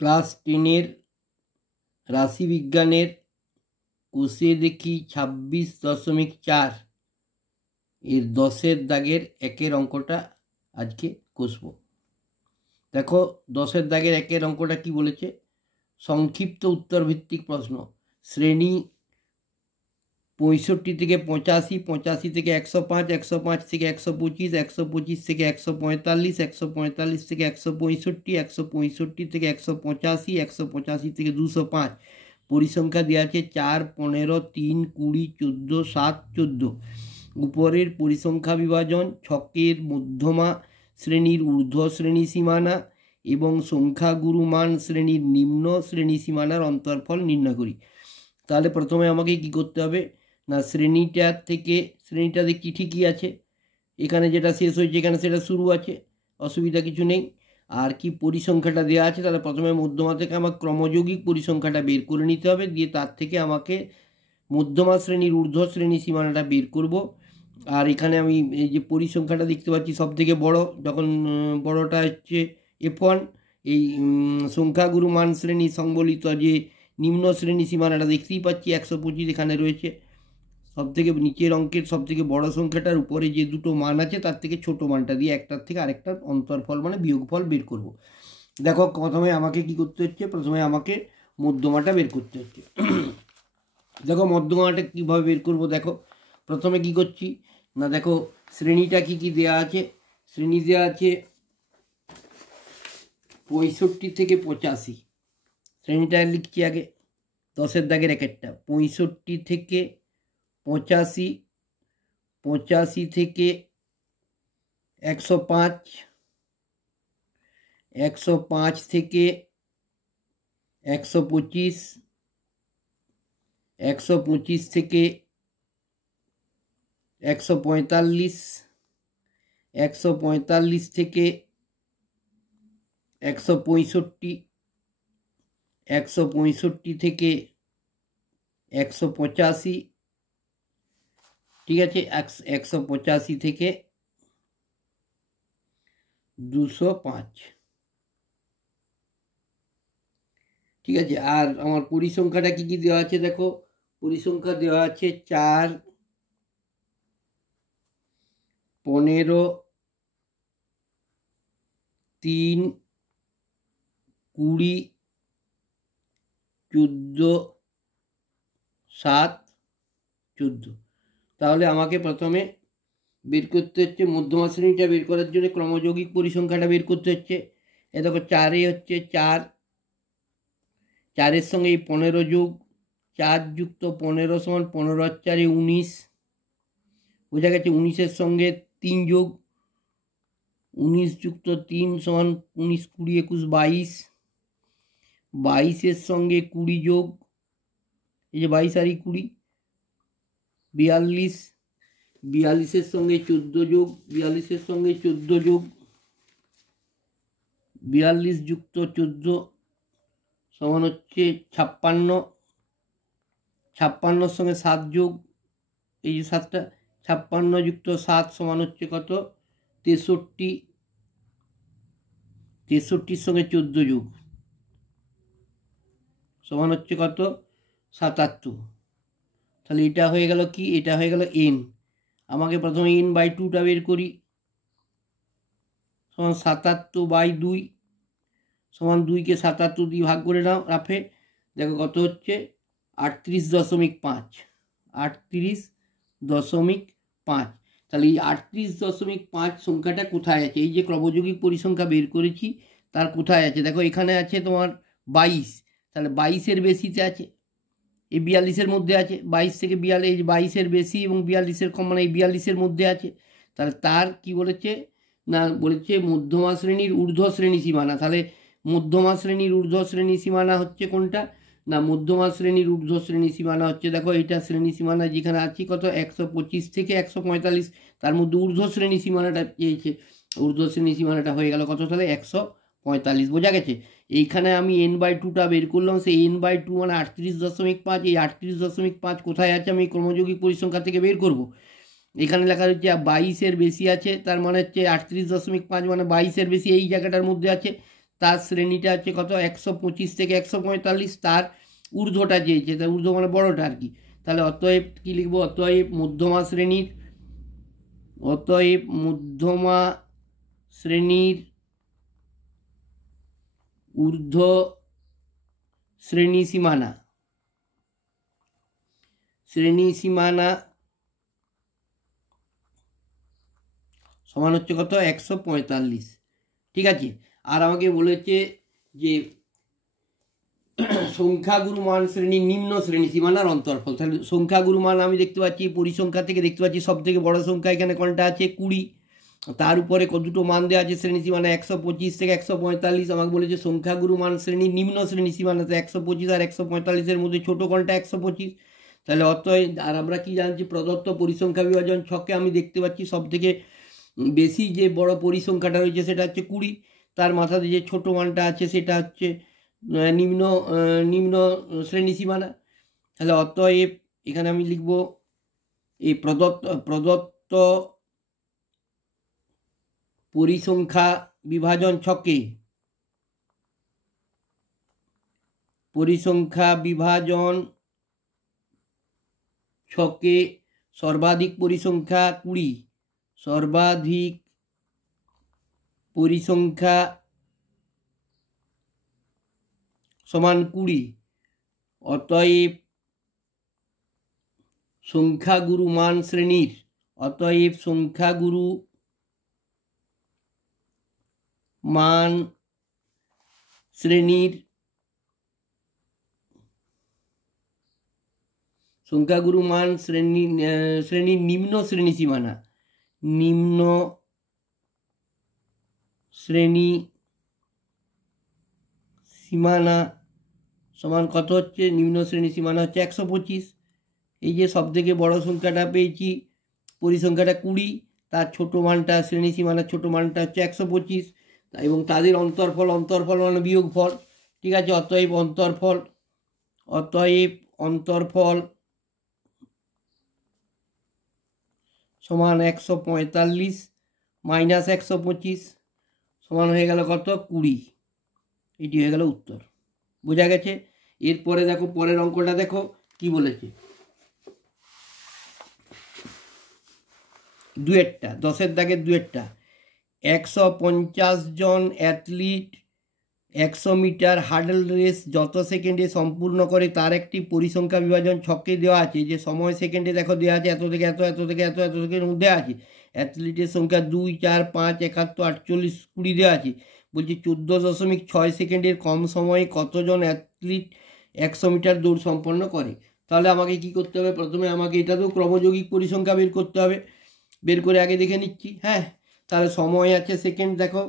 Class 10-এর রাশিবিজ্ঞানের কোষে দেখি 26.4 এর 10-এর দাগের 1-এর অঙ্কটা আজকে কষব। দেখো 10-এর দাগের 1-এর অঙ্কটা কি বলেছে, সংক্ষিপ্ত উত্তর ভিত্তিক প্রশ্ন, শ্রেণী 65 থেকে 85, 85 থেকে 105, 105 থেকে 125, 125 থেকে 145, 145 থেকে 165, 165 থেকে 185, 185 থেকে 205। পরিসংখ্যা দেওয়া আছে 4, 15, 3, 20, 14, 7, 14। উপরের পরিসংখ্যা বিভাজন ছকের মধ্যমা শ্রেণীর ঊর্ধ্ব শ্রেণী সীমানা এবং সংখ্যাগুরুমান শ্রেণীর নিম্ন শ্রেণী সীমানার অন্তর্ফল নির্ণয় করি। তাহলে প্রথমে আমাকে কি করতে হবে না, শ্রেণীটা দেখছি ঠিকই আছে, এখানে যেটা শেষ হয়েছে এখানে সেটা শুরু আছে, অসুবিধা কিছু নেই। আর কি পরিসংখ্যাটা দেওয়া আছে, তাহলে প্রথমে মধ্যমা থেকে আমার ক্রমযৌগিক পরিসংখ্যাটা বের করে নিতে হবে, দিয়ে তার থেকে আমাকে মধ্যমা শ্রেণীর ঊর্ধ্ব শ্রেণী সীমানাটা বের করব। আর এখানে আমি এই যে পরিসংখ্যাটা দেখতে পাচ্ছি সব থেকে বড়, যখন বড়টা হচ্ছে F1, এই সংখ্যাগুরু মান শ্রেণী সংবলিত যে নিম্ন শ্রেণী সীমানাটা দেখতেই পাচ্ছি 125 এখানে রয়েছে। সব থেকে নিচের অঙ্কের সব থেকে বড় সংখ্যাটার উপরে যে দুটো মান আছে তার থেকে ছোট মানটা দিয়ে একটার থেকে আরেকটার অন্তর্ফল মানে বিয়োগফল বের করব। দেখো প্রথমে আমাকে কি করতে হচ্ছে, প্রথমে আমাকে মধ্যমাটা বের করতে হচ্ছে। দেখো মধ্যমাটা কীভাবে বের করব, দেখো প্রথমে কি করছি না, দেখো শ্রেণীটা কি কি দেয়া আছে, শ্রেণী দেওয়া আছে 65 থেকে 85। শ্রেণীটা লিখছি আগে 10-এর দাগের 1-একটা, 65 থেকে 85, 85 থেকে 105, 105 থেকে 125, 125 থেকে 145, 145 থেকে 165, 165 থেকে 185, ঠিক আছে, 185 থেকে 205, ঠিক আছে। আর আমার পরিসংখ্যাটা কি কি দেওয়া আছে, দেখো পরিসংখ্যা দেওয়া আছে 4, 15, 3, 20, 14, 7, 14। তাহলে আমাকে প্রথমে বের করতে হচ্ছে মধ্যমা শ্রেণীটা বের করার জন্য ক্রমযৌগিক পরিসংখ্যাটা বের করতে হচ্ছে। এ দেখো 4 হচ্ছে 4, 4-এর সঙ্গে এই 15 যোগ 4 যুক্ত 15 সমান 15 আর 4 19, বোঝা গেছে। 19-এর সঙ্গে 3 যোগ 19 যুক্ত 3 সমান 19, 20, 21, 22, 22-এর সঙ্গে 20 যোগ, এই যে 22 আর 20, 42, 42-এর সঙ্গে 14 যোগ, 42-এর সঙ্গে 14 যোগ, 42 যুক্ত 14 সমান হচ্ছে 56, 56-এর সঙ্গে 7 যোগ, এই যে 7টা, 56 যুক্ত 7 সমান হচ্ছে কত 63, 63-এর সঙ্গে 14 যোগ সমান হচ্ছে কত 77। তাহলে এটা হয়ে গেল কি, এটা হয়ে গেল n। আমাকে প্রথমে n/2টা বের করি, সমান 77/2 সমান 2কে 77 দিয়ে ভাগ করে নাও রাফে, দেখো কত হচ্ছে 38.5, 38.5। তাহলে এই 38.5 সংখ্যাটা কোথায় আছে, এই যে ক্রমযৌগিক পরিসংখ্যা বের করেছি তার কোথায় আছে, দেখো এখানে আছে তোমার 22, তাহলে 22-এর বেশিতে আছে, এই 42-এর মধ্যে আছে, 22 থেকে 42, 22-এর বেশি এবং 42-এর কম মানে এই 42-এর মধ্যে আছে। তাহলে তার কি বলেছে না, বলেছে মধ্যমা শ্রেণীর ঊর্ধ্ব শ্রেণী সীমানা। তাহলে মধ্যমা শ্রেণীর ঊর্ধ্ব শ্রেণী সীমানা হচ্ছে কোনটা না, মধ্যমা শ্রেণীর ঊর্ধ্ব শ্রেণী সীমানা হচ্ছে, দেখো এইটা শ্রেণী সীমানা যেখানে আছি কত 125 থেকে 145, তার মধ্যে ঊর্ধ্ব শ্রেণী সীমানাটা পেয়েছে, ঊর্ধ্ব শ্রেণী সীমানাটা হয়ে গেল কত, তাহলে 145, বোঝা গেছে। এইখানে আমি n/2টা বের করলাম, সেই n/2 মানে 38.5, এই 38.5 কোথায় আছে আমি ক্রমযৌগিক পরিসংখ্যা থেকে বের করব। এখানে লেখা হচ্ছে 22-এর বেশি আছে, তার মানে হচ্ছে 38.5 মানে 22-এর বেশি এই জায়গাটার মধ্যে আছে, তার শ্রেণীটা হচ্ছে কত 125 থেকে 145, তার ঊর্ধ্বটা চেয়েছে, তার ঊর্ধ্ব মানে বড়টা আর কি। তাহলে অতএব কি লিখবো, অতএব মধ্যমা শ্রেণীর ঊর্ধ্ব শ্রেণী সীমানা সমান হচ্ছে কত 145। ঠিক আছে। আর আমাকে বলেছে যে সংখ্যাগুরু মান শ্রেণীর নিম্ন শ্রেণী সীমানার অন্তর্ফল। তাহলে সংখ্যাগুরু মান আমি দেখতে পাচ্ছি পরিসংখ্যা থেকে দেখতে পাচ্ছি সব থেকে বড় সংখ্যা এখানে কোনটা আছে 20, তার উপরে দুটো মান দেওয়া আছে শ্রেণী সীমানা 125 থেকে 145। আমাকে বলেছে সংখ্যাগুরু মান শ্রেণীর নিম্ন শ্রেণী সীমানাতে 125 আর 145-এর মধ্যে ছোট কোনটা 125। তাহলে অতএব আর আমরা কি জানছি, প্রদত্ত পরিসংখ্যা বিভাজন ছকে আমি দেখতে পাচ্ছি সব থেকে বেশি যে বড় পরিসংখ্যাটা রয়েছে সেটা হচ্ছে 20, তার মাথাতে যে ছোট মানটা আছে সেটা হচ্ছে নিম্ন শ্রেণী সীমানা। তাহলে অতএব এখানে আমি লিখব এই প্রদত্ত পরিসংখ্যা বিভাজন ছকে সর্বাধিক পরিসংখ্যা 20, সর্বাধিক পরিসংখ্যা সমান 20। অতএব সংখ্যাগুরু মান শ্রেণীর সংখ্যাগুরু মান শ্রেণীর নিম্ন শ্রেণী সীমানা সমান কত হচ্ছে, নিম্ন শ্রেণী সীমানা হচ্ছে 125। এই যে সব থেকে বড় সংখ্যাটা পেয়েছি পরিসংখ্যাটা 20, তার ছোট মানটা শ্রেণী সীমানার ছোট মানটা হচ্ছে 125, এবং তাদের অন্তর্ফল মানে বিয়োগফল। ঠিক আছে। অতএব অন্তর্ফল সমান 145 মাইনাস 125 সমান হয়ে গেল কত 20। এটি হয়ে গেল উত্তর। বোঝা গেছে। এরপরে দেখো পরের অঙ্কটা দেখো কি বলেছে। দুয়েরটা 10-এর দাগের দুয়েরটা 150 জন অ্যাথলিট 100 মিটার হার্ডল রেস যত সেকেন্ডে সম্পূর্ণ করে তার একটি পরিসংখ্যা বিভাজন ছকে দেওয়া আছে। যে সময় সেকেন্ডে দেখো দেওয়া আছে এত থেকে এত, এত থেকে এত, এত থেকে মধ্যে আছে। অ্যাথলিটের সংখ্যা 2, 4, 5, 71, 48, 20 দেওয়া আছে। বলছি 14.6 সেকেন্ডের কম সময়ে কতজন অ্যাথলিট 100 মিটার দৌড় সম্পন্ন করে। তাহলে আমাকে কি করতে হবে, প্রথমে আমাকে এটা তো ক্রমযৌগিক পরিসংখ্যা বের করতে হবে। বের করে আগে দেখে নিচ্ছি। হ্যাঁ, তাহলে সময় আছে সেকেন্ড, দেখো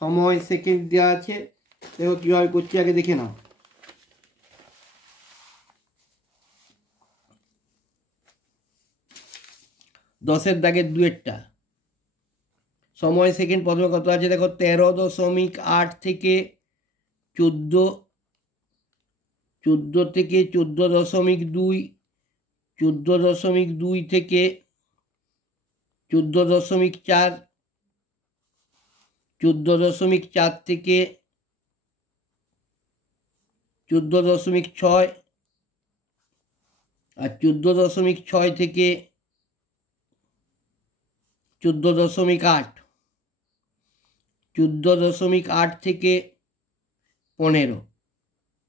সময় সেকেন্ড দেওয়া আছে, দেখো কীভাবে করছি আগে দেখে নাও। দশের দাগের দুয়েরটা সময় সেকেন্ড প্রথমে কত আছে দেখো 13.8 থেকে 14, 14 থেকে 14.2, 14.2 থেকে 14.4, 14.4 থেকে 14.6, আর 14.6 থেকে 14.8, 14.8 থেকে 15।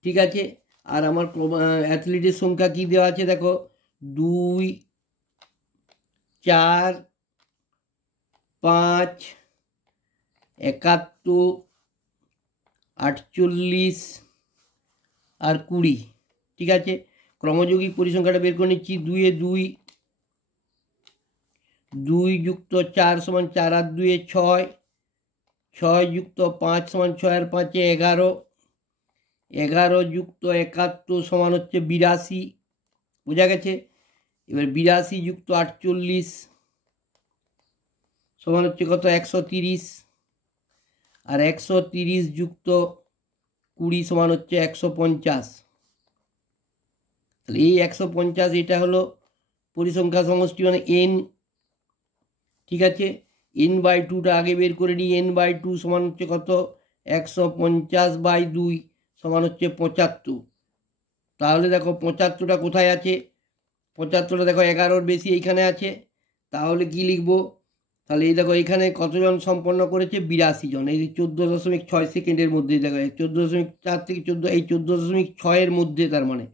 ঠিক আছে। আর আমার অ্যাথলিটের সংখ্যা কি দেওয়া আছে দেখো 2, 4, 5, 71, 48 আর 20। ঠিক আছে। ক্রমযৌগিক পরিসংখ্যাটা বের করে নিচ্ছি। 2 এ 2, 2 যুক্ত 4 সমান 4 আর 2 এ 6, 6 যুক্ত 5 সমান 6 আর 5 এ 11, 11 যুক্ত 71 সমান হচ্ছে 82। বোঝা গেছে। এবার 82 যুক্ত 48 সমান হচ্ছে কত 130, আর 130 যুক্ত 20 সমান হচ্ছে 150। তাহলে এই 150 এটা হলো পরিসংখ্যা সমষ্টি মানে n। ঠিক আছে। n/2টা আগে বের করে নিই। n/2 সমান হচ্ছে কত 150/2 সমান হচ্ছে 75। তাহলে দেখো 75টা কোথায় আছে, 75টা দেখো 11-র বেশি এইখানে আছে। তাহলে কি লিখবো, তাহলে এই দেখো এখানে কতজন সম্পন্ন করেছে, 82 জন। এই 14.6 সেকেন্ডের মধ্যে দেখো 14.4 থেকে 14, এই 14.6-এর মধ্যে, তার মানে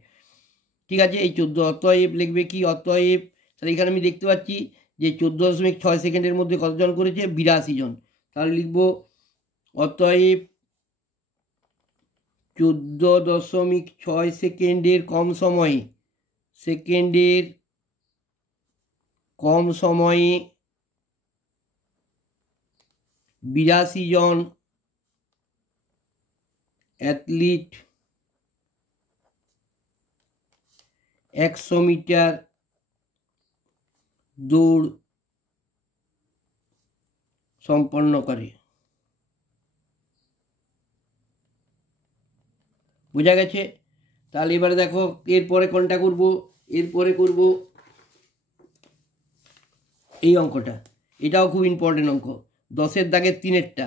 ঠিক আছে এই 14। অতএব লিখবে কি, অতএব তাহলে এখানে আমি দেখতে পাচ্ছি যে 14.6 সেকেন্ডের মধ্যে কতজন করেছে, 82 জন। তাহলে লিখবো অতএব 14.6 সেকেন্ডের কম সময়ে, সেকেন্ডের কম সময়ে 82 জন অ্যাথলিট 100 মিটার দৌড় সম্পন্ন করে। বোঝা গেছে? তাহলে এবারে দেখো এরপরে কোনটা করব, এরপরে করব এই অঙ্কটা। এটাও খুব ইম্পর্টেন্ট অঙ্ক, 10-এর দাগের 3-এরটা।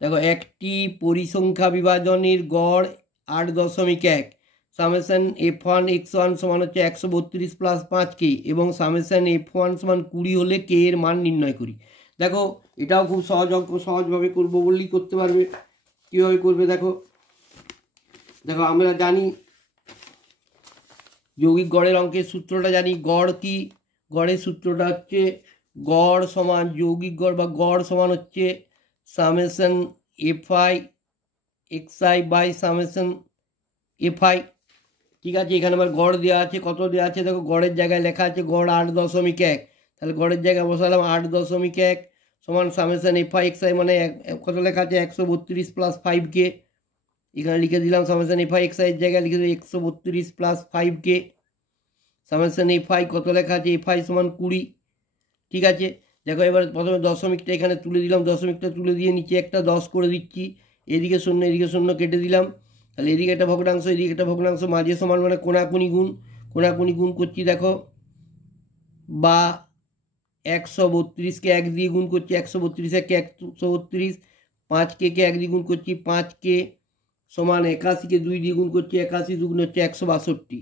দেখো একটি পরিসংখ্যা বিভাজনের গড় 8.1, সামেশন f1 x1 সমান হচ্ছে 132 + 5k এবং সামেশন f1 সমান 20 হলে k এর মান নির্ণয় করি। দেখো এটাও খুব সহজ অঙ্ক, সহজভাবে করবো বললেই করতে পারবে। কীভাবে করবে দেখো, দেখো আমরা জানি যৌগিক গড়ের অঙ্কের সূত্রটা জানি। গড় কি, গড়ের সূত্রটা হচ্ছে গড় সমান যৌগিক গড় বা গড় সমান হচ্ছে summation fi xi by summation fi। ঠিক আছে, এখানে আবার গড় দেওয়া আছে, কত দেওয়া আছে দেখো, গড়ের জায়গায় লেখা আছে গড় 8.1, তাহলে গড়ের জায়গায় বসালাম 8.1 সমান সামেশন fi xi মানে কত লেখা আছে 132 + 5k। এখানে লিখে দিলাম সামেশন fi xi এর জায়গায় লিখে দিলাম 132 + 5k। সামেশন fi কত লেখা আছে, fi সমান 20। ঠিক আছে, দেখো এবার প্রথমে দশমিকটা এখানে তুলে দিলাম, দশমিকটা তুলে দিয়ে নিচে একটা 10 করে দিচ্ছি, এদিকে 0 এদিকে 0 কেটে দিলাম। তাহলে এদিকে একটা ভগ্নাংশ এদিকে একটা ভগ্নাংশ, মাঝে সমান মানে কোনাকুনি গুণ, কোনাকুনি গুণ করছি দেখো, বা 132কে 1 দিয়ে গুণ করছি, 132 1 132, 5k কে 1 দিয়ে গুণ করছি, 5k সমান 81কে 2 দিয়ে গুণ করছি, 81 2 হচ্ছে 162,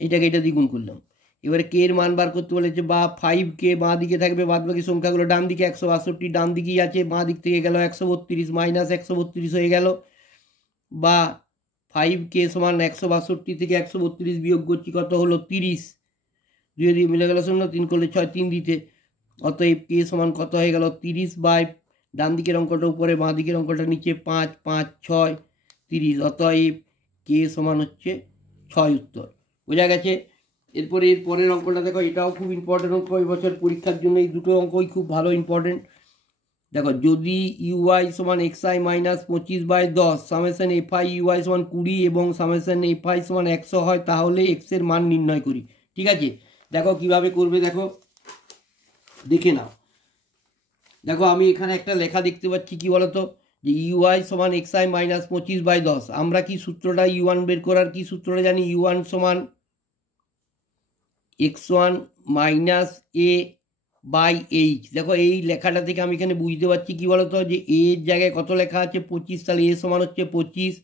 এটাকে এটা দিয়ে গুণ করলাম। এবারে কে এর মান বার করতে বলেছে, বা 5k বাঁ দিকে থাকবে, বাদ বাকি সংখ্যাগুলো ডান দিকে, 162 ডান দিকেই আছে, বাঁ দিক থেকে গেল 132 মাইনাস 132 হয়ে গেল, বা 5k সমান 162 থেকে 132 বিয়োগ করছি, কত হলো 30, 2 দিয়ে মিলে গেল 0, 3 করলে 6, 3 দিতে, অতএব কে সমান কত হয়ে গেল 30 বাই ডান দিকের অঙ্কটা উপরে, বাঁ দিকের অঙ্কটা নিচে, 5 5 6 30, অতএব কে সমান হচ্ছে 6 উত্তর। বোঝা গেছে? এরপরে এর পরের অঙ্কটা দেখো, এটাও খুব ইম্পর্টেন্ট অঙ্ক, এই বছর পরীক্ষার জন্য এই দুটো অঙ্কই খুব ভালো ইম্পর্টেন্ট। দেখো যদি ইউআই সমান xi minus 25/10 summation fi UI সমান 20 এবং সামেশন fi সমান 100 হয়, তাহলে x এর মান নির্ণয় করি। ঠিক আছে, দেখো কিভাবে করবে, দেখো দেখে নাও। দেখো আমি এখানে একটা লেখা দেখতে পাচ্ছি, কি বলতো, যে ইউআই সমান xi মাইনাস 25/10। আমরা কি সূত্রটা u1 বের করার কি সূত্রটা জানি, u1 সমান x1 minus a by h। দেখো এই লেখাটা থেকে আমি এখানে বুঝতে পারছি কি বলতো, যে a এর জায়গায় কত লেখা আছে 25, তাহলে a সমান হচ্ছে 25।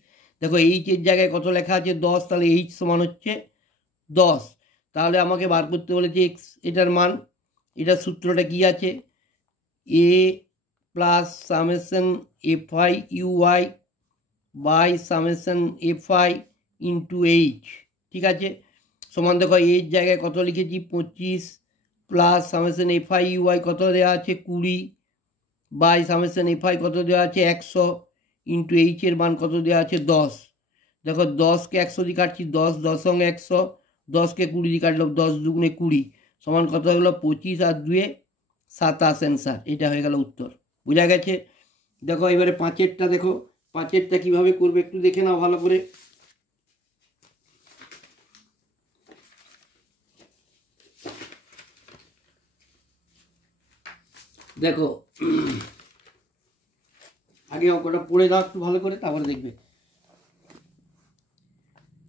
দেখো h এর জায়গায় কত লেখা আছে 10, তাহলে h সমান হচ্ছে 10। তাহলে আমাকে বার করতে বলেছে x, এটার মান। এটার সূত্রটা কি আছে, a plus summation fi uy by summation fi into h। ঠিক আছে, সমান দেখো এর জায়গায় কত লিখেছি 25 প্লাস সামেশন fi uy কত দেওয়া আছে 20 বাই সামেশন fi কত দেওয়া আছে 100 ইন্টু h এর মান কত দেওয়া আছে 10। দেখো 10কে 100 দিয়ে কাটছি, 10 10 সঙ্গে 100, 10কে 20 দিয়ে কাটলাম, 10 দুগুণে 20 সমান কত হলো 25 আর 2 27 অ্যান্সার। এটা হয়ে গেল উত্তর। বোঝা গেছে? দেখো এবারে 5-এরটা দেখো, 5-এরটা কীভাবে করবে একটু দেখে নাও ভালো করে। দেখো আগে অঙ্কটা পড়ে দাও একটু ভালো করে, তারপরে দেখবে।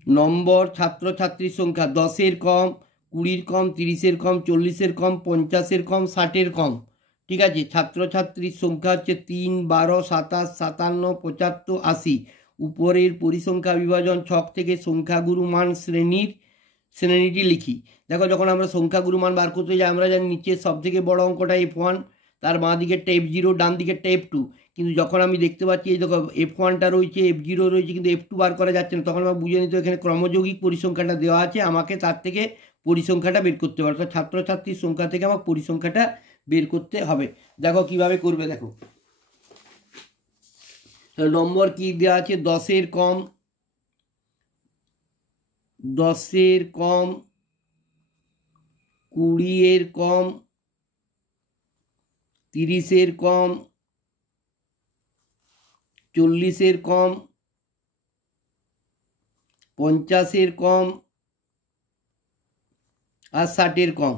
নম্বর ছাত্রছাত্রীর সংখ্যা 10-এর কম, 20-এর কম, 30-এর কম, 40-এর কম, 50-এর কম, 60-এর কম। ঠিক আছে। ছাত্রছাত্রীর সংখ্যা হচ্ছে 3, 12, 27, 57, 75, 80। উপরের পরিসংখ্যা বিভাজন ছক থেকে সংখ্যাগুরু মান শ্রেণীটি লিখি। দেখো যখন আমরা সংখ্যাগুরু মান বার করতে যাই আমরা জানি নিচের সবথেকে বড় অঙ্কটা F1, তার বাঁ দিকেরটা F0, ডান দিকেরটা F2। কিন্তু যখন আমি দেখতে পাচ্ছি এই দেখো F1টা রয়েছে, F0 রয়েছে, কিন্তু F2 বার করা যাচ্ছে না, তখন আমার বুঝে নিতে এখানে ক্রমযৌগিক পরিসংখ্যাটা দেওয়া আছে, আমাকে তার থেকে পরিসংখ্যাটা বের করতে হবে। অর্থাৎ ছাত্রছাত্রীর সংখ্যা থেকে আমার পরিসংখ্যাটা বের করতে হবে। দেখো কিভাবে করবে, দেখো নম্বর কি দেওয়া আছে, 10-এর কম, 10-এর কম, 20-এর কম, 30-এর কম, 40-এর কম, 50-এর কম আর 60-এর কম।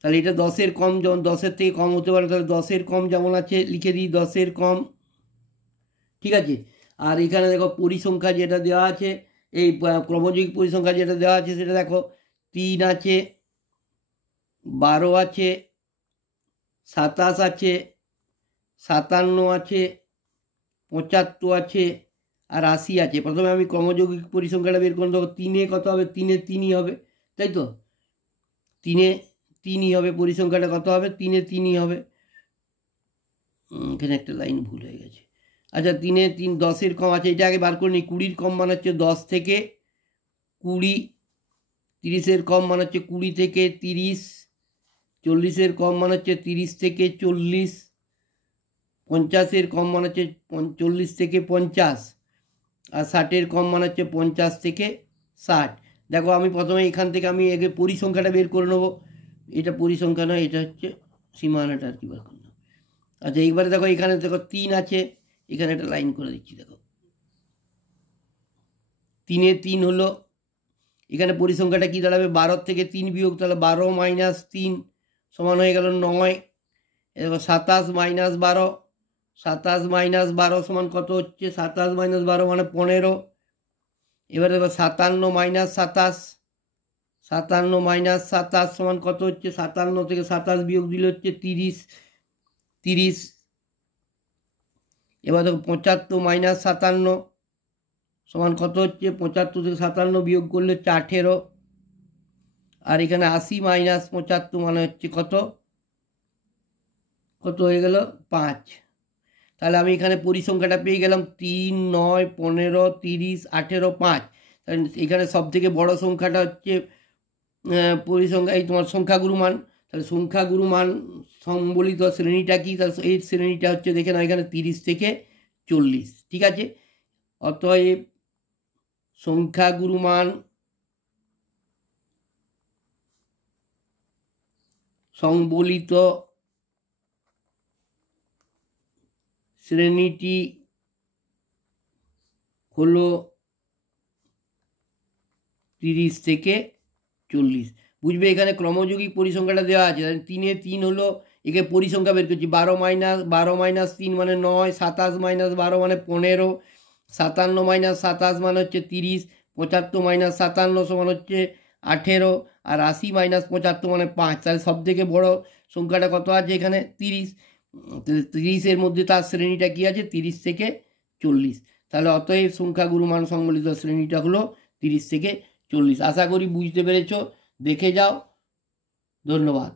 তাহলে এটা 10-এর কম, যেমন 10-এর থেকে কম হতে পারে, তাহলে 10-এর কম যেমন আছে লিখে দিই 10-এর কম। ঠিক আছে। আর এখানে দেখো পরিসংখ্যা যেটা দেওয়া আছে, এই ক্রমযৌগিক পরিসংখ্যা যেটা দেওয়া আছে সেটা দেখো 3 আছে, 12 আছে, 27 আছে, 57 আছে, 75 আছে আর 80 আছে। প্রথমে আমি ক্রমযৌগিক পরিসংখ্যাটা বের করে দেবো। 3-এ কত হবে, 3-এ 3ই হবে, তাই তো? 3-এ 3ই হবে, পরিসংখ্যাটা কত হবে, 3-এ 3ই হবে। এখানে একটা লাইন ভুল হয়ে গেছে। আচ্ছা 3-এ 3, 10-এর কম আছে, এটা আগে বার করে নিই। 20-র কম মানে হচ্ছে 10 থেকে 20, 30-এর কম মানে হচ্ছে 20 থেকে 30, 40-এর কম মানে হচ্ছে 30 থেকে 40, 50-এর কম মানে হচ্ছে 40 থেকে 50 আর 60-এর কম মানে হচ্ছে 50 থেকে 60। দেখো আমি প্রথমে এখান থেকে আমি আগে পরিসংখ্যাটা বের করে নেবো। এটা পরিসংখ্যা নয়, এটা হচ্ছে সীমানাটা আর কি বার করে নেবো। আচ্ছা এইবারে দেখো এখানে দেখো 3 আছে, এখানে একটা লাইন করে দিচ্ছি। দেখো 3-এ 3 হলো, এখানে পরিসংখ্যাটা কি দাঁড়াবে, 12 থেকে 3 বিয়োগ, তাহলে 12 মাইনাস 3 সমান হয়ে গেল 9। এবার 27 মাইনাস 12, 27 মাইনাস 12 সমান কত হচ্ছে, 27 মাইনাস 12 মানে 15। এবার দেখো 57 মাইনাস 27, 57 মাইনাস 27 সমান কত হচ্ছে, 57 থেকে 27 বিয়োগ দিলে হচ্ছে 30, 30। এবার দেখো 75 মাইনাস 57 সমান কত হচ্ছে, 75 থেকে 57 বিয়োগ করলে হচ্ছে 18। আর এখানে 80 মাইনাস 75 মানে হচ্ছে কত, কত হয়ে গেল 5। তাহলে আমি এখানে পরিসংখ্যাটা পেয়ে গেলাম 3, 9, 15, 30, 18, 5। তাহলে এখানে সব থেকে বড় সংখ্যাটা হচ্ছে পরিসংখ্যা, এই তোমার সংখ্যাগুরু মান। তাহলে সংখ্যাগুরু মান সম্বলিত শ্রেণীটা কি, তাহলে এই শ্রেণীটা হচ্ছে দেখে নাও এখানে 30 থেকে 40। ঠিক আছে। অতএব সংখ্যাগুরু মান সংবলিত শ্রেণীটি হলো 30 থেকে 40। বুঝবে এখানে ক্রমযৌগিক পরিসংখ্যাটা দেওয়া আছে। 3-এ 3 হলো, একে পরিসংখ্যা বের করছি। 12 মাইনাস 3 মানে 9, 27 মাইনাস 12 মানে 15, 57 মাইনাস 27 মানে হচ্ছে 30, 75 মাইনাস 57 সমান হচ্ছে 18 আর 80 মাইনাস 75 মানে 5। তাহলে সব থেকে বড় সংখ্যাটা কত আছে এখানে, 30। 30-এর মধ্যে তার শ্রেণীটা কি আছে, 30 থেকে 40। তাহলে অতএব সংখ্যাগুরু মান সম্বলিত শ্রেণীটা হলো 30 থেকে 40। আশা করি বুঝতে পেরেছ, দেখে যাও। ধন্যবাদ।